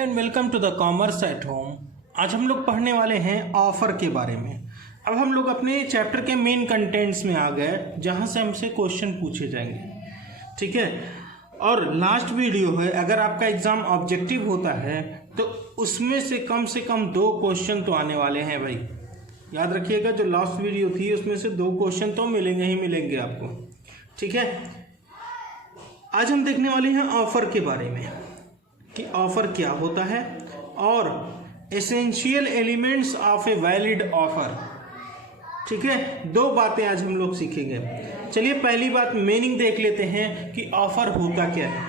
And welcome to the commerce at home. आज हम लोग पढ़ने वाले हैं ऑफर के बारे में। अब हम लोग अपने चैप्टर के मेन कंटेंट्स में आ गए, जहां से हमसे क्वेश्चन पूछे जाएंगे। ठीक है, और लास्ट वीडियो है, अगर आपका एग्जाम ऑब्जेक्टिव होता है तो उसमें से कम 2 क्वेश्चन तो आने वाले हैं भाई। याद रखिएगा, जो लास्ट वीडियो थी उसमें से 2 क्वेश्चन तो मिलेंगे ही मिलेंगे आपको। ठीक है, आज हम देखने वाले हैं ऑफर के बारे में कि ऑफर क्या होता है और essential elements of a valid offer. ठीक है, 2 बातें आज हम लोग सीखेंगे। चलिए पहली बात मीनिंग देख लेते हैं कि ऑफर होता क्या है।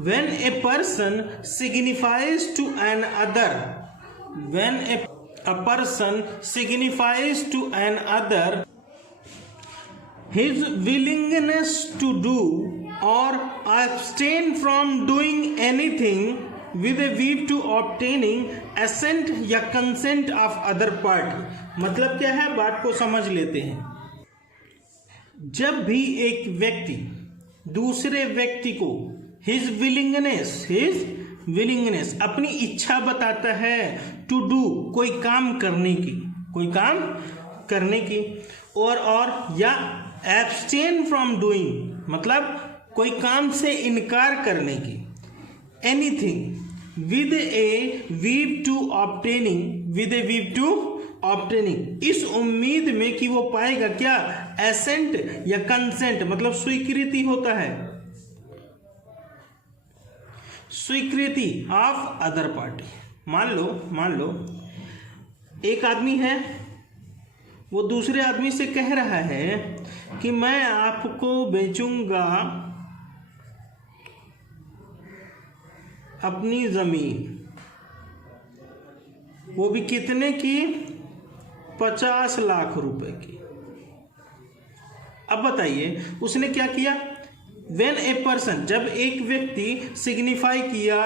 When a person signifies to an other, व्हेन a person signifies to an other his willingness to do or abstain from doing anything with a view to obtaining assent या consent of other party। मतलब क्या है, बात को समझ लेते हैं। जब भी एक व्यक्ति दूसरे व्यक्ति को his willingness अपनी इच्छा बताता है टू डू, कोई काम करने की और या एब्सटेन फ्रॉम डूइंग मतलब कोई काम से इनकार करने की, anything with a view to obtaining, इस उम्मीद में कि वो पाएगा क्या, एसेंट या कंसेंट मतलब स्वीकृति होता है, स्वीकृति ऑफ अदर पार्टी। मान लो एक आदमी है, वो दूसरे आदमी से कह रहा है कि मैं आपको बेचूंगा अपनी जमीन, वो भी कितने की, 50 लाख रुपए की। अब बताइए उसने क्या किया। When a person, जब एक व्यक्ति सिग्निफाई किया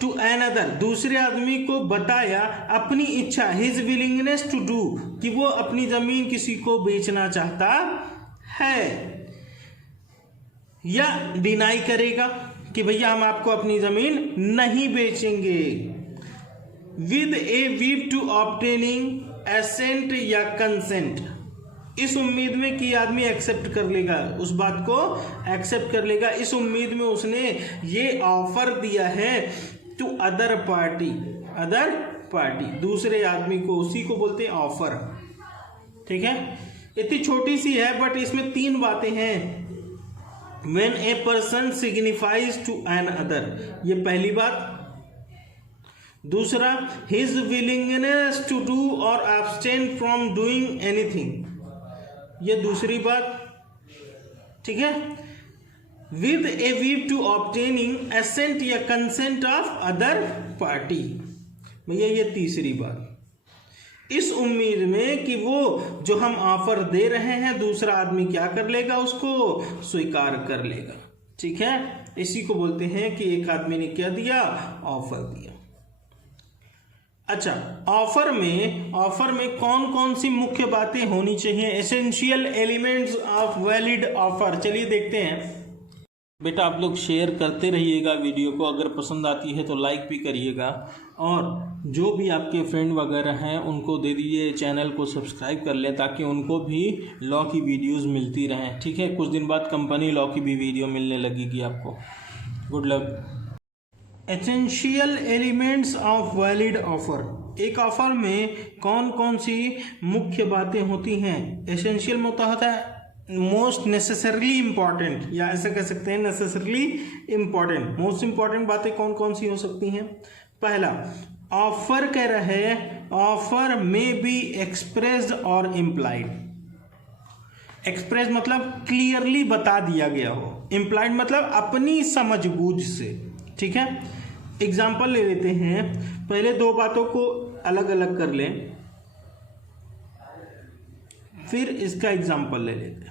टू एन अदर, दूसरे आदमी को बताया अपनी इच्छा, हिज विलिंगनेस टू डू, कि वो अपनी जमीन किसी को बेचना चाहता है, या डिनाई करेगा कि भैया हम आपको अपनी जमीन नहीं बेचेंगे, with a view to obtaining assent या कंसेंट, इस उम्मीद में कि आदमी एक्सेप्ट कर लेगा, उस बात को एक्सेप्ट कर लेगा, इस उम्मीद में उसने ये ऑफर दिया है टू अदर पार्टी, दूसरे आदमी को, उसी को बोलते हैं ऑफर। ठीक है, इतनी छोटी सी है बट इसमें 3 बातें हैं। When a person signifies to an other, ये पहली बात। दूसरा, हिज विलिंगनेस टू डू और एब्सटेन फ्रॉम डूइंग एनीथिंग, ये दूसरी बात। ठीक है, with a view to obtaining assent या कंसेंट ऑफ अदर पार्टी, भैया ये तीसरी बात। इस उम्मीद में कि वो जो हम ऑफर दे रहे हैं दूसरा आदमी क्या कर लेगा, उसको स्वीकार कर लेगा। ठीक है, इसी को बोलते हैं कि एक आदमी ने क्या दिया, ऑफर दिया। अच्छा, ऑफर में कौन कौन सी मुख्य बातें होनी चाहिए, essential elements of valid offer. चलिए देखते हैं। बेटा आप लोग शेयर करते रहिएगा वीडियो को, अगर पसंद आती है तो लाइक भी करिएगा, और जो भी आपके फ्रेंड वगैरह हैं उनको दे दीजिए, चैनल को सब्सक्राइब कर लें ताकि उनको भी लॉ की वीडियोस मिलती रहें। ठीक है, कुछ दिन बाद कंपनी लॉ की भी वीडियो मिलने लगेगी आपको। Good luck. Essential elements of valid offer, एक ऑफर में कौन कौन सी मुख्य बातें होती हैं। एसेंशियल में होता है मोस्ट नेसेसरली इंपॉर्टेंट, या ऐसा कह सकते हैं नेसेसरली इंपॉर्टेंट। मोस्ट इंपॉर्टेंट बातें कौन कौन सी हो सकती हैं। पहला, ऑफर कह रहा है ऑफर में बी एक्सप्रेस्ड और इम्प्लाइड। एक्सप्रेस मतलब क्लियरली बता दिया गया हो, इम्प्लाइड मतलब अपनी समझबूझ से। ठीक है, एग्जाम्पल ले लेते हैं। पहले 2 बातों को अलग अलग कर लें, फिर इसका एग्जाम्पल ले लेते हैं।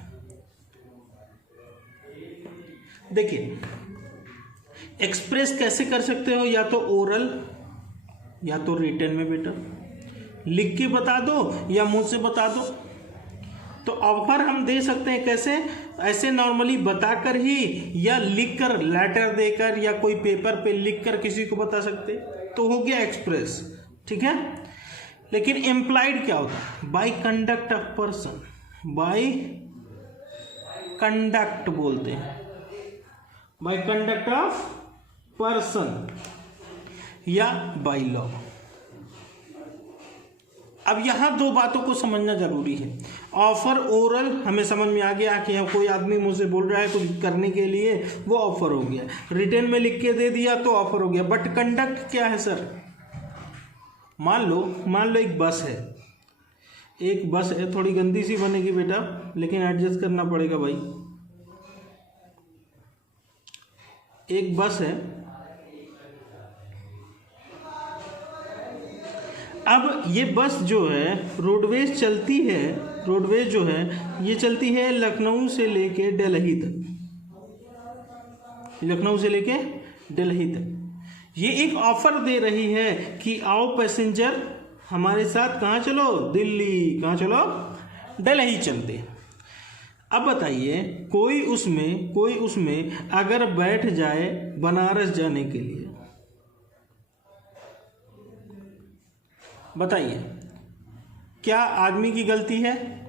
देखिए एक्सप्रेस कैसे कर सकते हो, या तो ओरल या तो रिटन में, बेटा लिख के बता दो या मुंह से बता दो। तो ऑफर हम दे सकते हैं कैसे, ऐसे नॉर्मली बताकर ही, या लिखकर, लेटर देकर, या कोई पेपर पे लिखकर किसी को बता सकते, तो हो गया एक्सप्रेस, ठीक है। लेकिन इम्प्लाइड क्या होता है, by conduct of person, by conduct बोलते हैं, बाय कंडक्ट ऑफ पर्सन या बाय लॉ। अब यहां दो बातों को समझना जरूरी है। ऑफर ओरल हमें समझ में आ गया कि कोई आदमी मुझसे बोल रहा है कुछ करने के लिए, वो ऑफर हो गया, रिटर्न में लिख के दे दिया तो ऑफर हो गया। बट कंडक्ट क्या है सर, मान लो एक बस है, एक बस है, थोड़ी गंदी सी बनेगी बेटा, लेकिन एडजस्ट करना पड़ेगा भाई। एक बस है, अब ये बस जो है रोडवेज चलती है, रोडवेज जो है ये चलती है लखनऊ से लेके दिल्ली तक, लखनऊ से लेके दिल्ली तक। ये एक ऑफर दे रही है कि आओ पैसेंजर हमारे साथ, कहाँ चलो, दिल्ली, कहाँ चलो, दिल्ली चलते। अब बताइए कोई उसमें अगर बैठ जाए बनारस जाने के लिए, बताइए क्या आदमी की गलती है?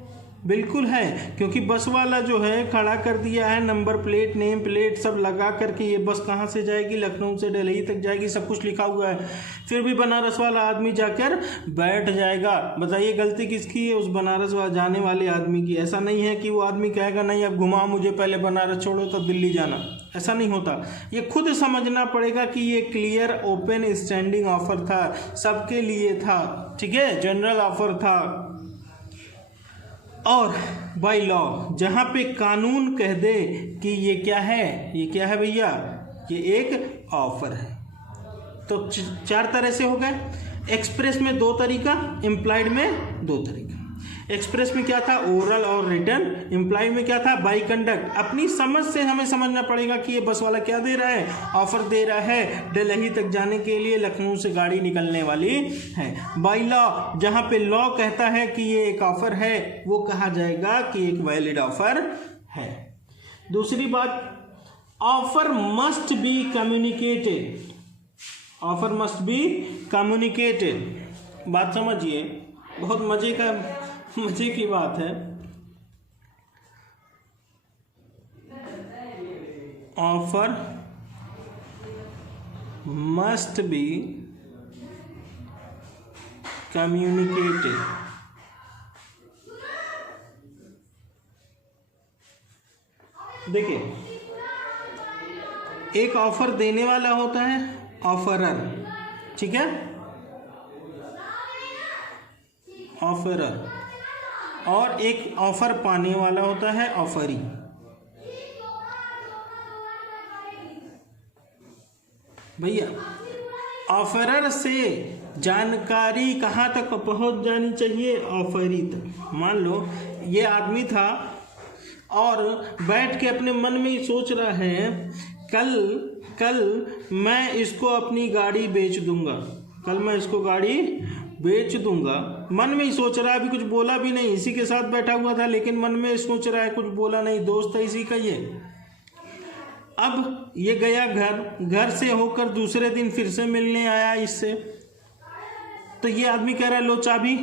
बिल्कुल है, क्योंकि बस वाला जो है खड़ा कर दिया है, नंबर प्लेट, नेम प्लेट सब लगा करके ये बस कहाँ से जाएगी, लखनऊ से दिल्ली तक जाएगी, सब कुछ लिखा हुआ है। फिर भी बनारस वाला आदमी जाकर बैठ जाएगा। बताइए गलती किसकी है? उस बनारस जाने वाले आदमी की। ऐसा नहीं है कि वो आदमी कहेगा नहीं अब घुमाओ मुझे, पहले बनारस छोड़ो तो दिल्ली जाना, ऐसा नहीं होता। ये खुद समझना पड़ेगा कि ये क्लियर ओपन स्टैंडिंग ऑफर था, सबके लिए था, ठीक है, जनरल ऑफर था। और बाय लॉ जहाँ पे कानून कह दे कि ये क्या है, ये क्या है भैया, ये एक ऑफर है। तो चार तरह से हो गए। एक्सप्रेस में दो तरीका, इम्प्लाइड में दो तरीका। एक्सप्रेस में क्या था, ओरल और रिटर्न। इम्प्लाइड में क्या था, बाय कंडक्ट। अपनी समझ से हमें समझना पड़ेगा कि ये बस वाला क्या दे रहा है, ऑफर दे रहा है दिल्ली तक जाने के लिए, लखनऊ से गाड़ी निकलने वाली है। बाय लॉ जहाँ पे लॉ कहता है कि ये एक ऑफर है, वो कहा जाएगा कि एक वैलिड ऑफर है। दूसरी बात, offer must be communicated, offer must be communicated. बात समझिए, बहुत मजे की बात है। Offer must be communicated. देखिए, एक ऑफर देने वाला होता है ऑफरर, ठीक है, ऑफरर, और एक ऑफर पाने वाला होता है ऑफरी। भैया ऑफरर से जानकारी कहाँ तक पहुँच जानी चाहिए, ऑफरी तक। मान लो ये आदमी था और बैठ के अपने मन में ही सोच रहा है कल मैं इसको अपनी गाड़ी बेच दूंगा, कल मैं इसको गाड़ी बेच दूंगा। मन में ही सोच रहा है, अभी कुछ बोला भी नहीं, इसी के साथ बैठा हुआ था लेकिन मन में सोच रहा है, कुछ बोला नहीं, दोस्त है इसी का ये। अब ये गया घर से होकर दूसरे दिन फिर से मिलने आया इससे, तो ये आदमी कह रहा है लो चाबी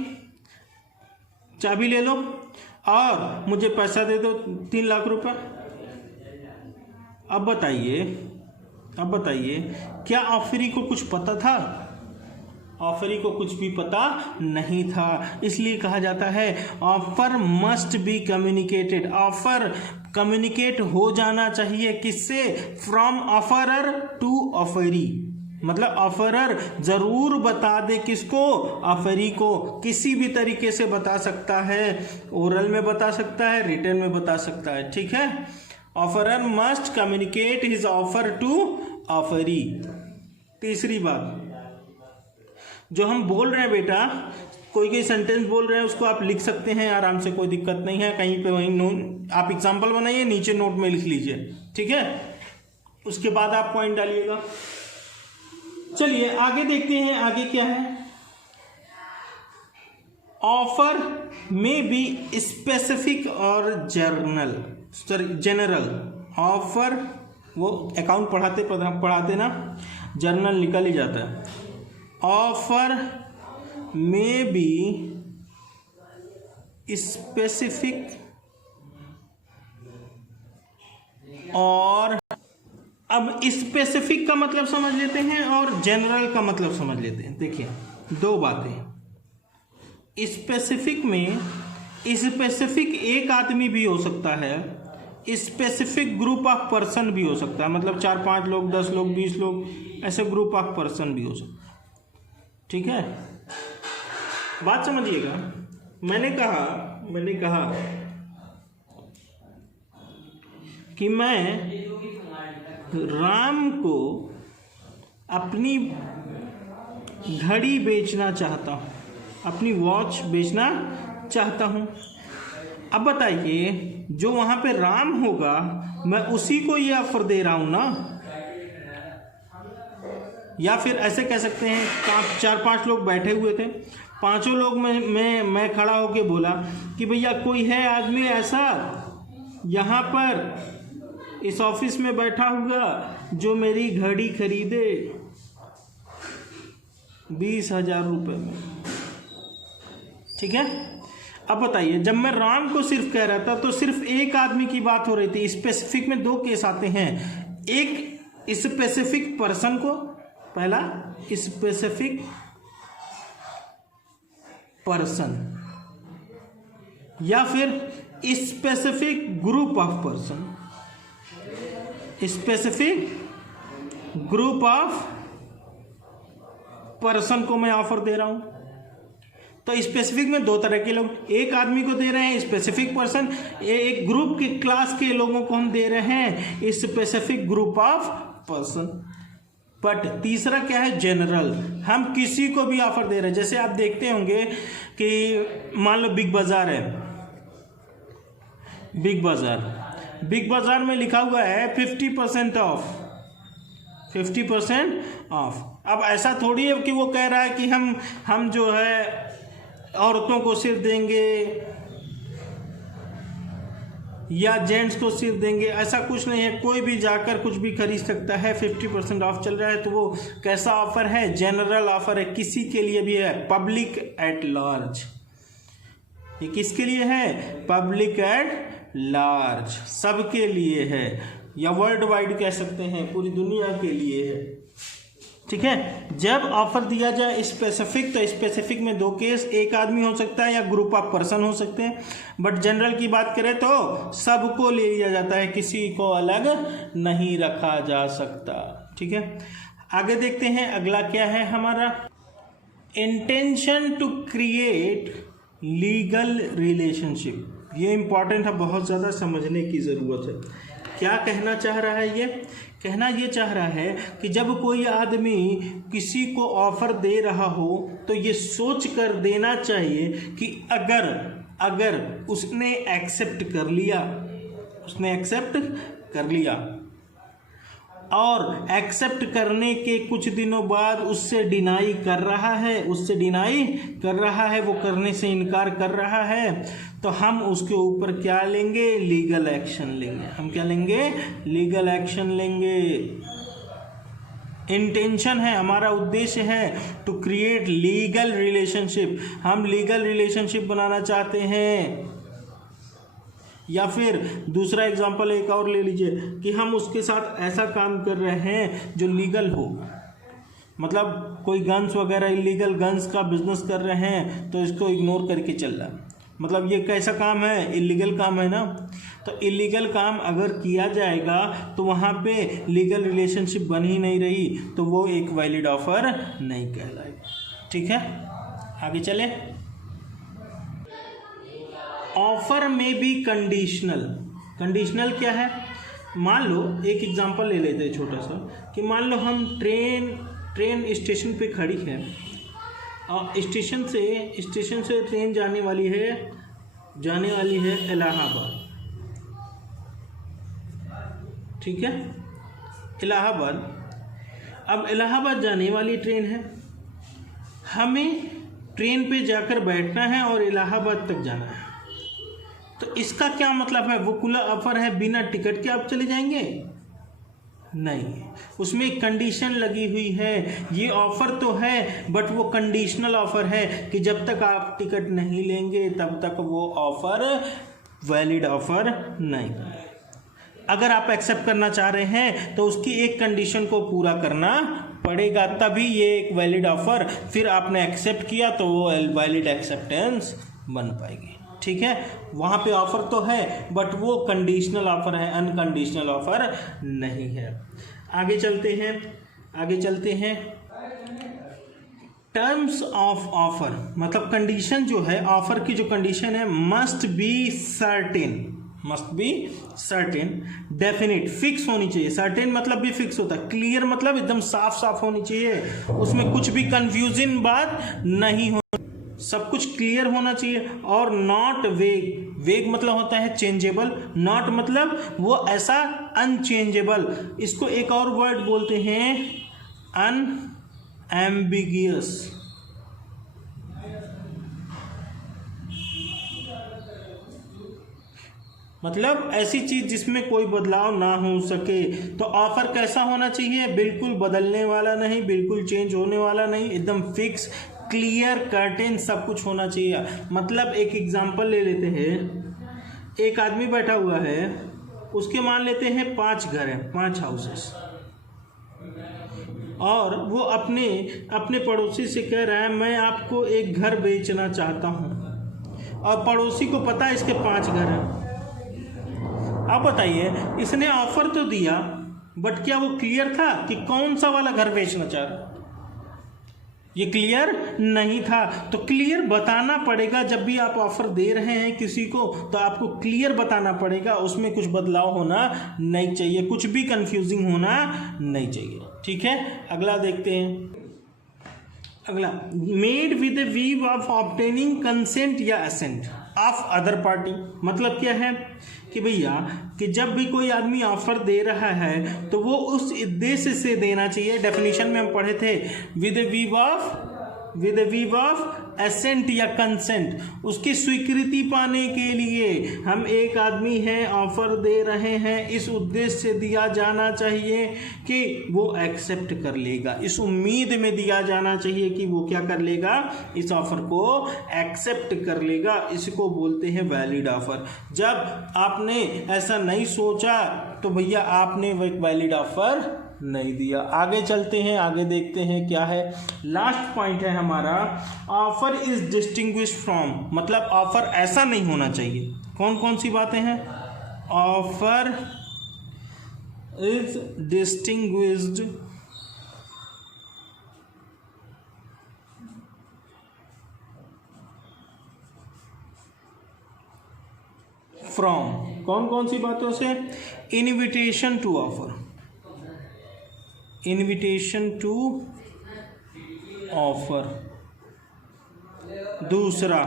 ले लो और मुझे पैसा दे दो 3 लाख रुपए। अब बताइए क्या ऑफरी को कुछ पता था? ऑफरी को कुछ भी पता नहीं था। इसलिए कहा जाता है offer must be communicated. Offer communicate हो जाना चाहिए, किससे? From offeror to offeree. मतलब ऑफरर जरूर बता दे किसको, ऑफरी को। किसी भी तरीके से बता सकता है, ओरल में बता सकता है, रिटर्न में बता सकता है, ठीक है। Offeror must communicate his offer to offeree. तीसरी बात, जो हम बोल रहे हैं बेटा, कोई सेंटेंस बोल रहे हैं उसको आप लिख सकते हैं आराम से, कोई दिक्कत नहीं है। कहीं पे वहीं नोट आप एग्जाम्पल बनाइए, नीचे नोट में लिख लीजिए, ठीक है। उसके बाद आप पॉइंट डालिएगा। चलिए आगे देखते हैं, आगे क्या है। ऑफर में बी स्पेसिफिक और जनरल। ऑफर वो अकाउंट पढ़ाते ना, जर्नल निकल ही जाता है। ऑफर में बी स्पेसिफिक और, अब स्पेसिफिक का मतलब समझ लेते हैं और जनरल का मतलब समझ लेते हैं। देखिए दो बातें। स्पेसिफिक में स्पेसिफिक एक आदमी भी हो सकता है, स्पेसिफिक ग्रुप ऑफ पर्सन भी हो सकता है, मतलब 4-5 लोग, 10 लोग, 20 लोग, ऐसे ग्रुप ऑफ पर्सन भी हो सकता है। ठीक है, बात समझिएगा। मैंने कहा कि मैं राम को अपनी घड़ी बेचना चाहता हूँ, अपनी वॉच बेचना चाहता हूँ। अब बताइए, जो वहाँ पे राम होगा मैं उसी को ये ऑफर दे रहा हूँ ना। या फिर ऐसे कह सकते हैं, 4-5 लोग बैठे हुए थे, पांचों लोग में मैं खड़ा होके बोला कि भैया कोई है आदमी ऐसा यहाँ पर इस ऑफिस में बैठा हुआ जो मेरी घड़ी खरीदे 20,000 रुपये में। ठीक है, अब बताइए, जब मैं राम को सिर्फ कह रहा था तो सिर्फ एक आदमी की बात हो रही थी। स्पेसिफिक में 2 केस आते हैं, एक स्पेसिफिक पर्सन को, पहला स्पेसिफिक पर्सन, या फिर specific group of person. Specific group of person को मैं ऑफर दे रहा हूं। तो स्पेसिफिक में 2 तरह के लोग, एक आदमी को दे रहे हैं स्पेसिफिक पर्सन, एक ग्रुप के क्लास के लोगों को हम दे रहे हैं specific group of person. But तीसरा क्या है, जनरल, हम किसी को भी ऑफर दे रहे हैं। जैसे आप देखते होंगे कि मान लो बिग बाजार है, बिग बाजार में लिखा हुआ है 50% ऑफ, 50% ऑफ। अब ऐसा थोड़ी है कि वो कह रहा है कि हम जो है औरतों को सिर्फ देंगे या जेंट्स को सिर्फ देंगे, ऐसा कुछ नहीं है। कोई भी जाकर कुछ भी खरीद सकता है। 50% ऑफ चल रहा है, तो वो कैसा ऑफर है, जनरल ऑफर है, किसी के लिए भी है, पब्लिक एट लार्ज। ये किसके लिए है, पब्लिक एट लार्ज, सबके लिए है, या वर्ल्ड वाइड कह सकते हैं, पूरी दुनिया के लिए है। ठीक है, जब ऑफर दिया जाए स्पेसिफिक, तो स्पेसिफिक में 2 केस, एक आदमी हो सकता है या ग्रुप ऑफ पर्सन हो सकते हैं। बट जनरल की बात करें तो सबको ले लिया जाता है, किसी को अलग नहीं रखा जा सकता। ठीक है, आगे देखते हैं अगला क्या है हमारा, intention to create legal relationship. ये इंपॉर्टेंट है, बहुत ज़्यादा समझने की ज़रूरत है। क्या कहना चाह रहा है ये, कहना ये चाह रहा है कि जब कोई आदमी किसी को ऑफर दे रहा हो तो ये सोच कर देना चाहिए कि अगर उसने एक्सेप्ट कर लिया और एक्सेप्ट करने के कुछ दिनों बाद उससे डिनाई कर रहा है, वो करने से इनकार कर रहा है, तो हम उसके ऊपर क्या लेंगे, लीगल एक्शन लेंगे। हम क्या लेंगे, लीगल एक्शन लेंगे। इंटेंशन है, हमारा उद्देश्य है टू क्रिएट लीगल रिलेशनशिप, हम लीगल रिलेशनशिप बनाना चाहते हैं। या फिर दूसरा एग्जांपल एक और ले लीजिए कि हम उसके साथ ऐसा काम कर रहे हैं जो लीगल हो, मतलब कोई गन्स वगैरह, इलीगल गन्स का बिजनेस कर रहे हैं तो इसको इग्नोर करके चल रहा है, मतलब ये कैसा काम है, इलीगल काम है ना। तो इलीगल काम अगर किया जाएगा तो वहाँ पे लीगल रिलेशनशिप बन ही नहीं रही, तो वो एक वैलिड ऑफर नहीं कहलाएगा। ठीक है, आगे चले। ऑफर में भी कंडीशनल क्या है, मान लो एक एग्जांपल ले लेते हैं छोटा सा, कि मान लो हम ट्रेन स्टेशन पे खड़ी है और स्टेशन से ट्रेन जाने वाली है इलाहाबाद। ठीक है, इलाहाबाद, अब इलाहाबाद जाने वाली ट्रेन है, हमें ट्रेन पे जाकर बैठना है और इलाहाबाद तक जाना है, तो इसका क्या मतलब है? वो खुला ऑफर है, बिना टिकट के आप चले जाएंगे? नहीं, उसमें एक कंडीशन लगी हुई है। ये ऑफर तो है बट वो कंडीशनल ऑफर है कि जब तक आप टिकट नहीं लेंगे तब तक वो ऑफर वैलिड ऑफर नहीं। अगर आप एक्सेप्ट करना चाह रहे हैं तो उसकी एक कंडीशन को पूरा करना पड़ेगा, तभी ये एक वैलिड ऑफर, फिर आपने एक्सेप्ट किया तो वो वैलिड एक्सेप्टेंस बन पाएगी। ठीक है, वहाँ पे ऑफर तो है बट वो कंडीशनल ऑफर है, अनकंडीशनल ऑफर नहीं है। आगे चलते हैं। टर्म्स ऑफ ऑफर मतलब कंडीशन जो है, ऑफर की जो कंडीशन है, must be certain, definite, fix होनी चाहिए। सर्टेन मतलब भी फिक्स होता है, क्लियर मतलब एकदम साफ होनी चाहिए, उसमें कुछ भी कंफ्यूजिंग बात नहीं हो, सब कुछ क्लियर होना चाहिए। और नॉट वेग मतलब होता है चेंजेबल, नॉट मतलब वो ऐसा अनचेंजेबल, इसको एक और वर्ड बोलते हैं अनएम्बिगियस। मतलब ऐसी चीज जिसमें कोई बदलाव ना हो सके। तो ऑफर कैसा होना चाहिए? बिल्कुल बदलने वाला नहीं, बिल्कुल चेंज होने वाला नहीं, एकदम फिक्स, क्लियर, कर्टेन, सब कुछ होना चाहिए। मतलब एक एग्जांपल ले लेते हैं, एक आदमी बैठा हुआ है, उसके मान लेते हैं 5 घर हैं, 5 हाउसेस, और वो अपने पड़ोसी से कह रहा है मैं आपको एक घर बेचना चाहता हूँ, और पड़ोसी को पता है इसके 5 घर हैं। आप बताइए, इसने ऑफर तो दिया बट क्या वो क्लियर था कि कौन सा वाला घर बेचना चाह रहा? ये क्लियर नहीं था। तो क्लियर बताना पड़ेगा, जब भी आप ऑफर दे रहे हैं किसी को तो आपको क्लियर बताना पड़ेगा, उसमें कुछ बदलाव होना नहीं चाहिए, कुछ भी कंफ्यूजिंग होना नहीं चाहिए। ठीक है, अगला देखते हैं। अगला, made with the view of obtaining consent या असेंट ऑफ अदर पार्टी। मतलब क्या है कि भैया कि जब भी कोई आदमी ऑफर दे रहा है तो वो उस उद्देश्य से देना चाहिए। डेफिनेशन में हम पढ़े थे, with the view of accent या कंसेंट, उसकी स्वीकृति पाने के लिए हम एक आदमी है ऑफर दे रहे हैं, इस उद्देश्य से दिया जाना चाहिए कि वो एक्सेप्ट कर लेगा, इस उम्मीद में दिया जाना चाहिए कि वो क्या कर लेगा, इस ऑफर को एक्सेप्ट कर लेगा। इसको बोलते हैं वैलिड ऑफर। जब आपने ऐसा नहीं सोचा तो भैया आपने वो एक वैलिड ऑफर नहीं दिया। आगे चलते हैं, आगे देखते हैं क्या है। लास्ट पॉइंट है हमारा, ऑफर इज डिस्टिंग्विश्ड फ्रॉम, मतलब ऑफर ऐसा नहीं होना चाहिए। कौन कौन सी बातें हैं? ऑफर इज डिस्टिंग्विश्ड फ्रॉम, कौन कौन सी बातों से? Invitation to offer, invitation to offer. दूसरा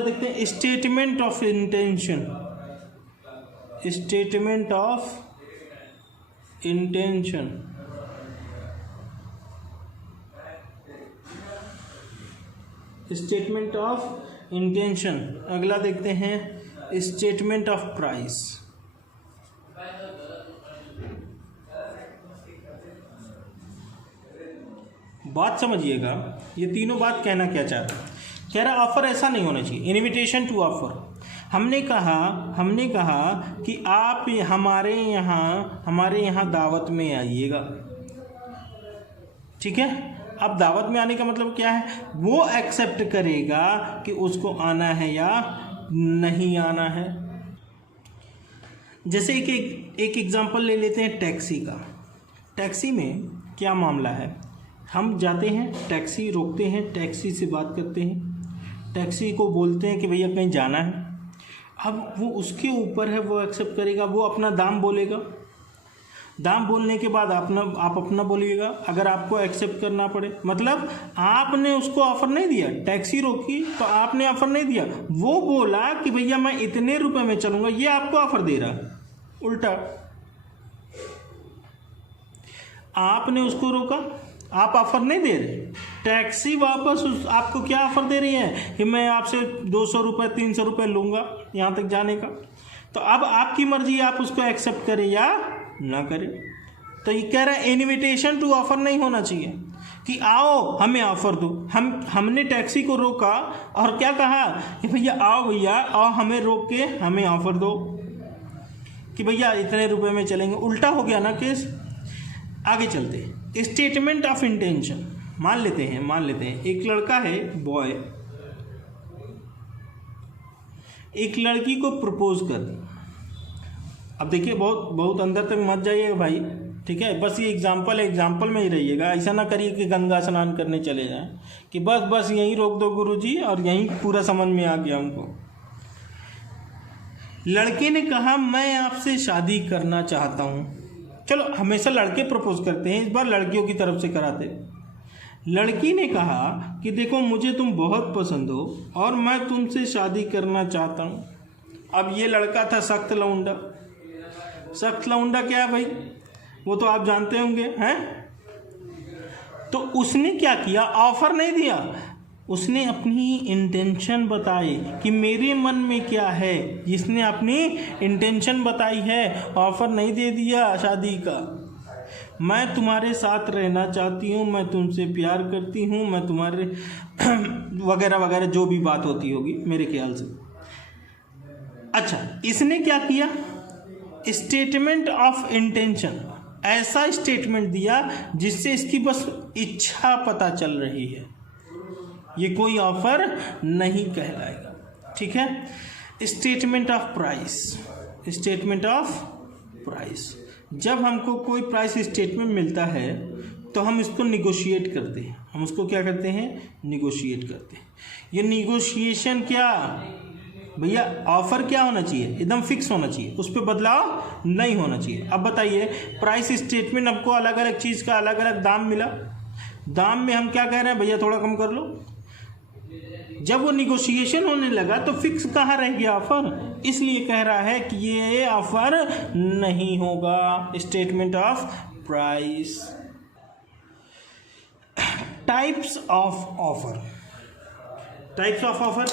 देखते हैं, statement of intention, statement of intention. Statement of intention. अगला देखते हैं, स्टेटमेंट ऑफ प्राइस। बात समझिएगा, ये तीनों बात कहना क्या चाहता है। कह रहा ऑफर ऐसा नहीं होना चाहिए, इनविटेशन टू ऑफर। हमने कहा कि आप हमारे यहाँ दावत में आइएगा, ठीक है। अब दावत में आने का मतलब क्या है? वो एक्सेप्ट करेगा कि उसको आना है या नहीं आना है। जैसे एक एग्जांपल ले लेते हैं टैक्सी का। टैक्सी में क्या मामला है? हम जाते हैं, टैक्सी रोकते हैं, टैक्सी से बात करते हैं, टैक्सी को बोलते हैं कि भैया कहीं जाना है। अब वो उसके ऊपर है, वो एक्सेप्ट करेगा, वो अपना दाम बोलेगा। दाम बोलने के बाद आप अपना बोलिएगा, अगर आपको एक्सेप्ट करना पड़े। मतलब आपने उसको ऑफर नहीं दिया, टैक्सी रोकी तो आपने ऑफर नहीं दिया, वो बोला कि भैया मैं इतने रुपए में चलूँगा, ये आपको ऑफर दे रहा। उल्टा आपने उसको रोका, आप ऑफर नहीं दे रहे। टैक्सी वापस आपको क्या ऑफर दे रही है कि मैं आपसे 200 रुपये 300 रुपये लूँगा यहाँ तक जाने का। तो अब आपकी मर्जी, आप उसको एक्सेप्ट करें या ना करें। तो ये कह रहा है इनविटेशन टू ऑफर नहीं होना चाहिए कि आओ हमें ऑफर दो। हमने टैक्सी को रोका और क्या कहा कि भैया आओ हमें रोक के हमें ऑफर दो कि भैया इतने रुपए में चलेंगे। उल्टा हो गया ना केस। आगे चलते, स्टेटमेंट ऑफ इंटेंशन। मान लेते हैं एक लड़का है, बॉय, एक लड़की को प्रपोज कर दी। अब देखिए बहुत अंदर तक मत जाइएगा भाई, ठीक है। बस ये एग्जाम्पल में ही रहिएगा। ऐसा ना करिए कि गंगा स्नान करने चले जाएं कि बस यहीं रोक दो गुरुजी और यहीं पूरा समझ में आ गया हमको। लड़के ने कहा मैं आपसे शादी करना चाहता हूँ। चलो हमेशा लड़के प्रपोज करते हैं, इस बार लड़कियों की तरफ से कराते। लड़की ने कहा कि देखो मुझे तुम बहुत पसंद हो और मैं तुमसे शादी करना चाहता हूँ। अब ये लड़का था सख्त लौंडा। सख्त लौंडा क्या है भाई, वो तो आप जानते होंगे हैं। तो उसने क्या किया, ऑफर नहीं दिया, उसने अपनी इंटेंशन बताई कि मेरे मन में क्या है। जिसने अपनी इंटेंशन बताई है, ऑफर नहीं दे दिया शादी का। मैं तुम्हारे साथ रहना चाहती हूँ, मैं तुमसे प्यार करती हूँ, मैं तुम्हारे वगैरह वगैरह जो भी बात होती होगी मेरे ख्याल से। अच्छा, इसने क्या किया, स्टेटमेंट ऑफ इंटेंशन, ऐसा स्टेटमेंट दिया जिससे इसकी बस इच्छा पता चल रही है। ये कोई ऑफर नहीं कहलाएगा, ठीक है। स्टेटमेंट ऑफ प्राइस, जब हमको कोई प्राइस स्टेटमेंट मिलता है तो हम इसको निगोशिएट करते हैं। हम उसको क्या करते हैं, निगोशिएट करते हैं। ये निगोशिएशन क्या भैया, ऑफर क्या होना चाहिए, एकदम फिक्स होना चाहिए, उस पर बदलाव नहीं होना चाहिए। अब बताइए, प्राइस स्टेटमेंट हमको अलग अलग चीज़ का अलग अलग दाम मिला, दाम में हम क्या कह रहे हैं, भैया थोड़ा कम कर लो। जब वो निगोशिएशन होने लगा तो फिक्स कहाँ रह गया ऑफर, इसलिए कह रहा है कि ये ऑफर नहीं होगा। Statement of price. Types of offer, types of offer,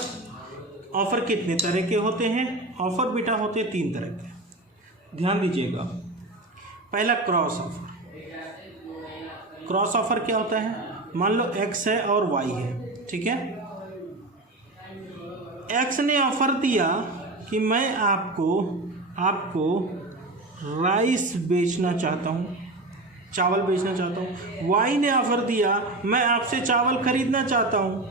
offer कितने तरह के होते हैं। ऑफर बेटा होते हैं 3 तरह के, ध्यान दीजिएगा। पहला क्रॉस ऑफर। क्रॉस ऑफर क्या होता है, मान लो एक्स है और वाई है, ठीक है। एक्स ने ऑफर दिया कि मैं आपको राइस बेचना चाहता हूँ, चावल बेचना चाहता हूँ। वाई ने ऑफर दिया मैं आपसे चावल खरीदना चाहता हूँ।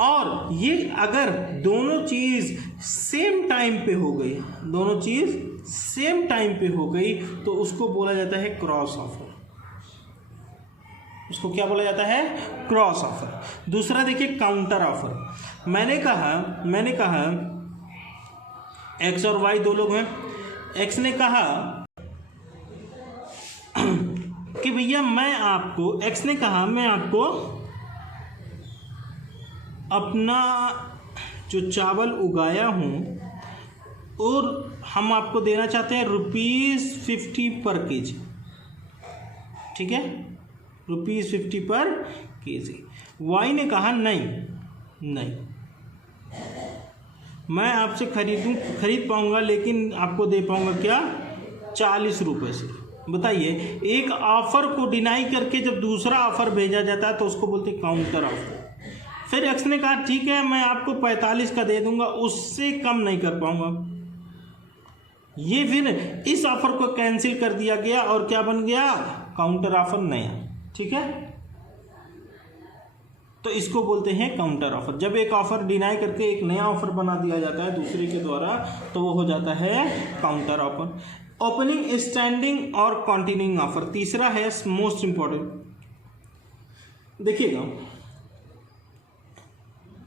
और ये अगर दोनों चीज़ सेम टाइम पे हो गई, तो उसको बोला जाता है क्रॉस ऑफर। उसको क्या बोला जाता है, क्रॉस ऑफर। दूसरा देखिए काउंटर ऑफर। मैंने कहा एक्स और वाई 2 लोग हैं। एक्स ने कहा कि भैया मैं आपको अपना जो चावल उगाया हूँ और हम आपको देना चाहते हैं ₹50 पर केजी, ठीक है, ₹50 पर केजी। वाई ने कहा नहीं, मैं आपसे खरीद पाऊंगा, लेकिन आपको दे पाऊंगा क्या, 40 रुपये से। बताइए, एक ऑफर को डिनाई करके जब दूसरा ऑफर भेजा जाता है तो उसको बोलते हैं काउंटर ऑफर। फिर एक्स ने कहा ठीक है मैं आपको 45 का दे दूंगा, उससे कम नहीं कर पाऊंगा। ये फिर इस ऑफर को कैंसिल कर दिया गया और क्या बन गया, काउंटर ऑफर नया, ठीक है। तो इसको बोलते हैं काउंटर ऑफर। जब एक ऑफर डिनाई करके एक नया ऑफर बना दिया जाता है दूसरे के द्वारा, तो वो हो जाता है काउंटर ऑफर। ओपनिंग, स्टैंडिंग और कंटिन्यूइंग ऑफर। तीसरा है मोस्ट इंपॉर्टेंट, देखिएगा,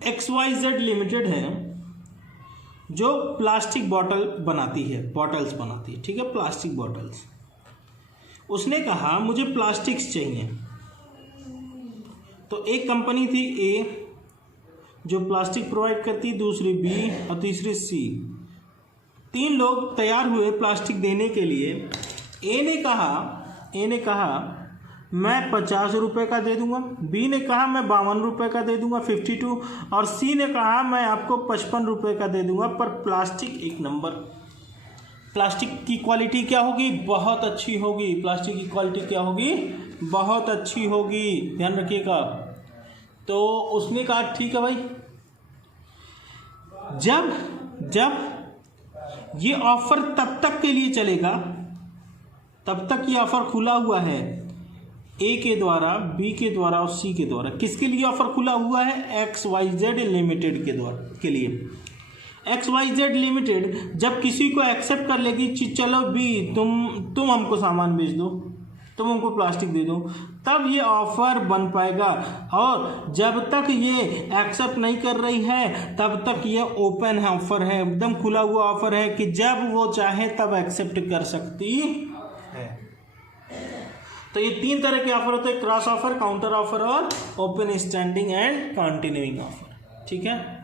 XYZ लिमिटेड है जो प्लास्टिक बॉटल्स बनाती है, ठीक है, प्लास्टिक बॉटल्स। उसने कहा मुझे प्लास्टिक्स चाहिए। तो एक कंपनी थी ए जो प्लास्टिक प्रोवाइड करती, दूसरी बी और तीसरी सी। 3 लोग तैयार हुए प्लास्टिक देने के लिए। ए ने कहा मैं 50 रुपये का दे दूंगा, बी ने कहा मैं 52 रुपये का दे दूंगा 52, और सी ने कहा मैं आपको 55 रुपये का दे दूंगा। पर प्लास्टिक एक नंबर, प्लास्टिक की क्वालिटी क्या होगी, बहुत अच्छी होगी। प्लास्टिक की क्वालिटी क्या होगी, बहुत अच्छी होगी, ध्यान रखिएगा। तो उसने कहा ठीक है भाई, जब ये ऑफर तब तक के लिए चलेगा, तब तक ये ऑफर खुला हुआ है ए के द्वारा, बी के द्वारा और सी के द्वारा। किसके लिए ऑफर खुला हुआ है, XYZ लिमिटेड के लिए। XYZ लिमिटेड जब किसी को एक्सेप्ट कर लेगी, चलो बी तुम हमको सामान बेच दो, तुम हमको प्लास्टिक दे दो, तब ये ऑफर बन पाएगा। और जब तक ये एक्सेप्ट नहीं कर रही है तब तक ये ओपन है, ऑफर है, एकदम खुला हुआ ऑफर है कि जब वो चाहे तब एक्सेप्ट कर सकती है। तो ये 3 तरह के ऑफर होते हैं, क्रॉस ऑफर, काउंटर ऑफर और open standing and continuing offer. ठीक है।